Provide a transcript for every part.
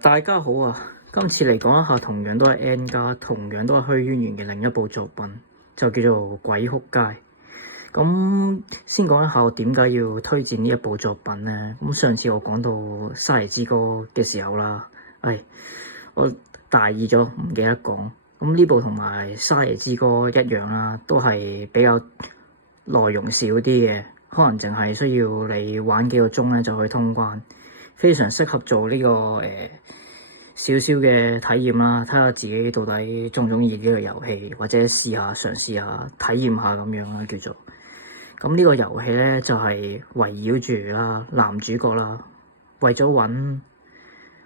大家好啊！今次嚟講一下同樣都係 N 家，同樣都係虛淵玄嘅另一部作品，就叫做《鬼哭街》。咁先講一下我點解要推薦呢一部作品呢？咁上次我講到《沙耶之歌》嘅時候啦，我大意咗，唔記得講。咁呢部同埋《沙耶之歌》一樣啦，都係比較內容少啲嘅，可能淨係需要你玩幾個鐘咧就可以通關。非常適合做呢個少少嘅體驗啦，睇下自己到底中唔中意呢個遊戲，或者嘗試下體驗下咁樣啦，叫做。咁呢個遊戲咧就係圍繞住啦男主角啦，為咗揾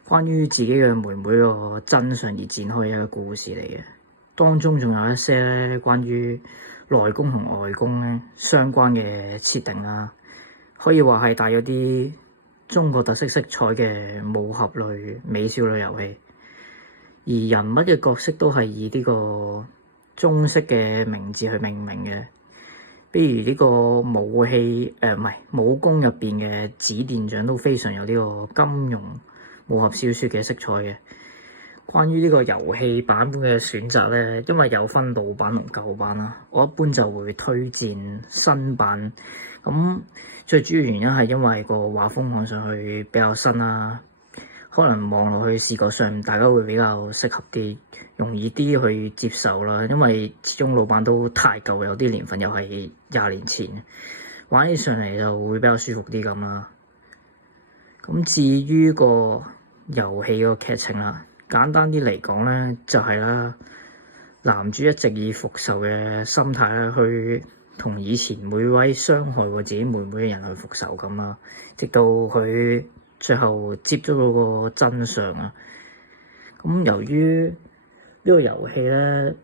關於自己嘅妹妹個真相而展開一個故事嚟嘅。當中仲有一些咧關於內功同外功咧相關嘅設定啦，可以話係帶咗啲中國特色色彩嘅武俠類美少女遊戲，而人物嘅角色都係以呢個中式嘅名字去命名嘅，比如呢個武功入邊嘅紫殿長都非常有呢個金庸武俠小說嘅色彩嘅。關於呢個遊戲版本嘅選擇咧，因為有分老版同舊版啦，我一般就會推薦新版。咁最主要原因係因為個畫風看上去比較新啦，可能望落去視覺上大家會比較適合啲，容易啲去接受啦。因為始終老版都太舊，有啲年份又係20年前，玩起上嚟就會比較舒服啲咁啦。咁至於個遊戲個劇情啦，簡單啲嚟講咧，就係啦，男主一直以復仇嘅心態咧，去同以前每位傷害過自己妹妹嘅人去復仇咁啦，直到佢最後接觸到個真相啊。咁由於呢個遊戲咧，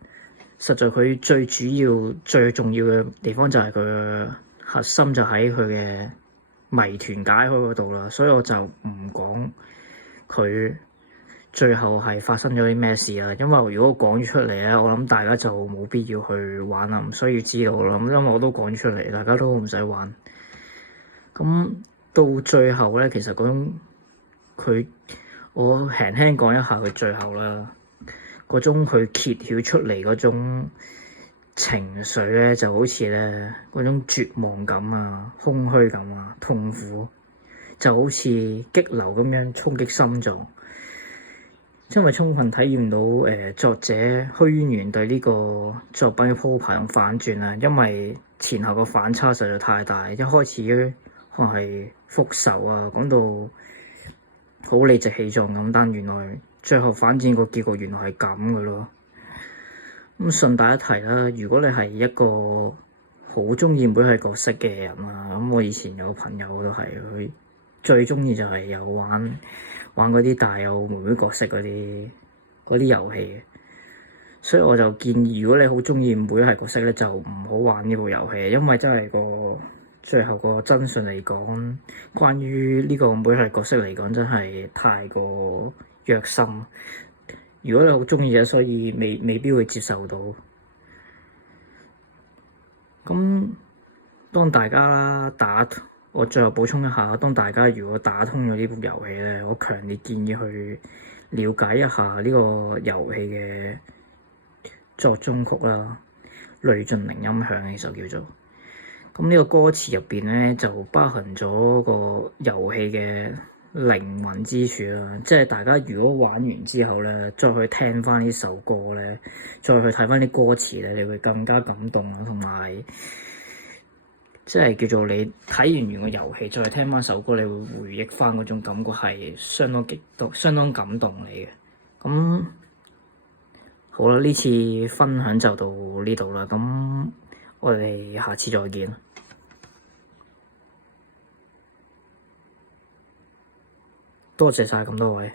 實在佢最主要、最重要嘅地方就係佢嘅核心就喺佢嘅謎團解開嗰度啦，所以我就唔講佢最後係發生咗啲咩事啊？因為如果講出嚟咧，我諗大家就冇必要去玩啦，唔需要知道啦。咁因為我都講出嚟，大家都唔使玩。咁到最後咧，其實嗰種我輕輕講一下佢最後啦，嗰種佢揭曉出嚟嗰種情緒咧，就好似咧嗰種絕望感啊、空虛感啊、痛苦，就好似激流咁樣衝擊心臟。因為充分體驗到作者虛淵玄對呢個作品嘅鋪排同反轉啊，因為前後個反差實在太大。一開始可能係復仇啊，講到好理直氣壯咁，但原來最後反轉個結局原來係咁嘅咯。咁順帶一提啦，如果你係一個好中意每一個角色嘅人啊，咁我以前有個朋友都係佢最中意就係有玩嗰啲帶有妹妹角色嗰啲遊戲，所以我就建議，如果你好中意每一個角色咧，就唔好玩呢部遊戲，因為真係最後個真相嚟講，關於呢個每一個角色嚟講，真係太過虐心。如果你好中意嘅，所以未必會接受到。咁當大家我最後補充一下，當大家如果打通咗呢部遊戲咧，我強烈建議去了解一下呢個遊戲嘅作中曲啦，雷峻靈音響呢首叫做。咁呢個歌詞入邊咧就包含咗個遊戲嘅靈魂之處啦，即係大家如果玩完之後咧，再去聽翻呢首歌咧，再去睇翻啲歌詞咧，你會更加感動啊，同埋即係叫做你睇完個遊戲，再聽翻首歌，你會回憶翻嗰種感覺係相當激動、相當感動你嘅。咁好啦，呢次分享就到呢度啦，咁我哋下次再見。多謝晒咁多位。